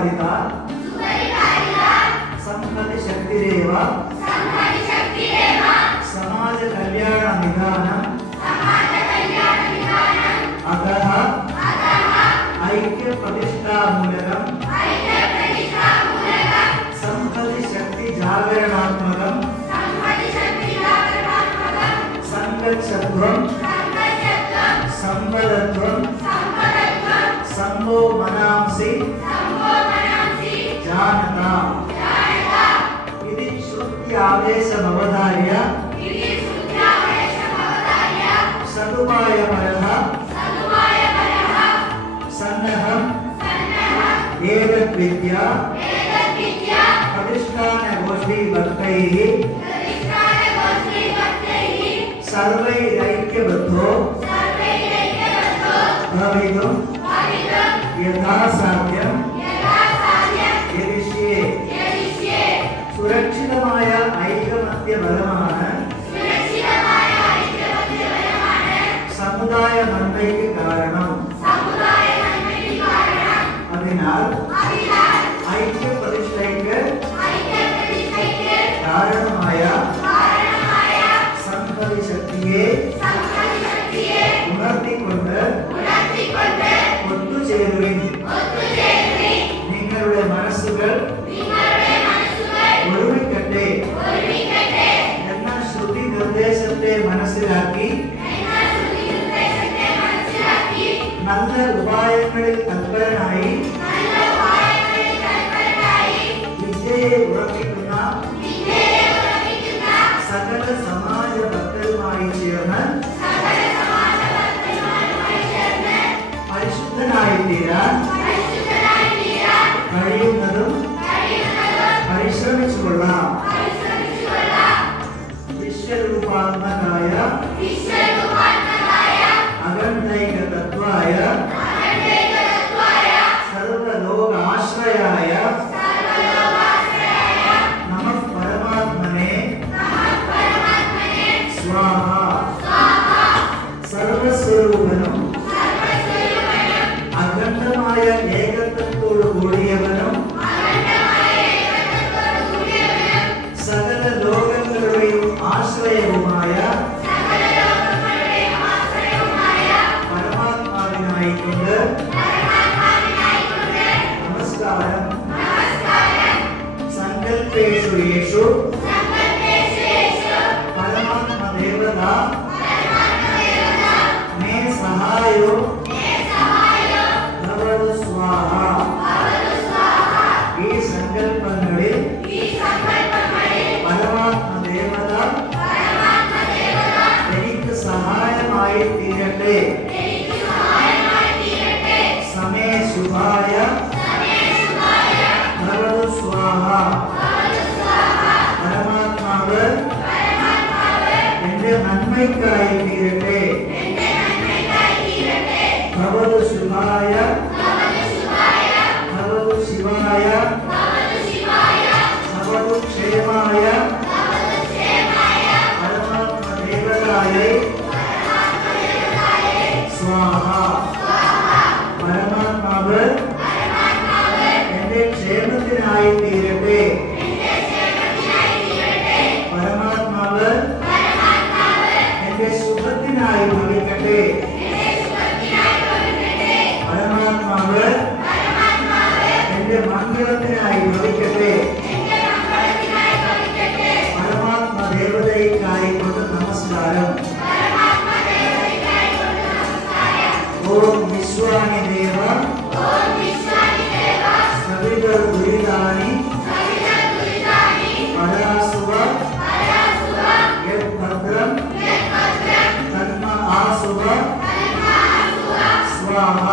सुपरिपालिता संहति शक्तिरेव समाज कल्याण निधानम् अतः ऐक्य प्रतिष्ठा मूलकम् संहति शक्ति जागरणात्मकम् संगच्छध्वम् संवदध्वम् संभो मनांसि जानता इति श्रुति आदेशमवधार्य सदुपायपरः सन्नहम् एतद्विद्या प्रतिष्ठानगोष्ठीभक्तैः सर्वैरैक्यबद्धो भवितुं यथा साध्यं यदिष्ये सुरक्षितമായ ഐകമത്യപരമാണ് സമുദായ നന്മയ്ക്ക് കാരണം അതിനാൽ ഐക്യപ്രതിഷ്ഠയ്ക്ക് കാരണമായ സംഹതി ശക്തിയെ ഉണർത്തിക്കൊണ്ട് ഒത്തുചേരുവിൻ നിങ്ങളുടെ മനസ്സുകൾ ഒരുമിക്കട്ടെ എന്ന ശ്രുതി നിർദ്ദേശത്തെ മനസ്സിലാക്കി നല്ല ഉപായങ്ങളിൽ തൽപരനായി വിദ്യയെ ഉറപ്പിക്കുന്ന സകല സമാജ ഭക്തരുമായി ചേർന്ന് പരിശുദ്ധനായി തീരാൻ കഴിയുന്നതും പരിശ്രമിച്ചുകൊള്ളാം. വിശ്വരൂപാത്മകായ അഖണ്ഡൈക തത്വായ സർവലോക ആശ്രയായ നമഃ പരമാത്മനെ സ്വാഹ. സർവസ്വരൂപനും അഖണ്ഡമായ ഏകത്വത്തോടു കൂടിയവനും സകല ലോകങ്ങളുടെയും ആശ്രയവുമായ പരമാത്മാവിനായിക്കൊണ്ട് നമസ്കാരം. സങ്കൽപ്പേഷു യേഷു പരമാത്മദേവത മേ സഹായോ ഭവതു സ്വാഹ. ഈ സങ്കല്പങ്ങളിൽ പരമാത്മദേവത എനിക്ക് സഹായമായി തീരട്ടെ. സമേ ശുഭായ ഭവതു സ്വാഹ. പരമാത്മാവ് എന്റെ നന്മയ്ക്കായി തീരട്ടെ. ഭവതു ശുഭായ ഭവതു ശിവായ ഭവതു ക്ഷേമായ പരമാത്മദേവതായ സ്വാഹ. പരമാത്മാവ് എന്റെ ക്ഷേമത്തിനായി തീരട്ടെ. പരമാത്മാവ് എന്റെ സുഖത്തിനായി ഭവിക്കട്ടെ. പരമാത്മാവ് എന്റെ മംഗളത്തിനായി ഭവിക്കട്ടെ. പരമാത്മദേവതയ്ക്കായി കൊണ്ട് നമസ്കാരം. ഓം വിശ്വാനി ദേവ സവിതർ ദുരിതാനി പരാസുവ യത് ഭദ്രം തന്മ ആസുവ സ്വാഹ.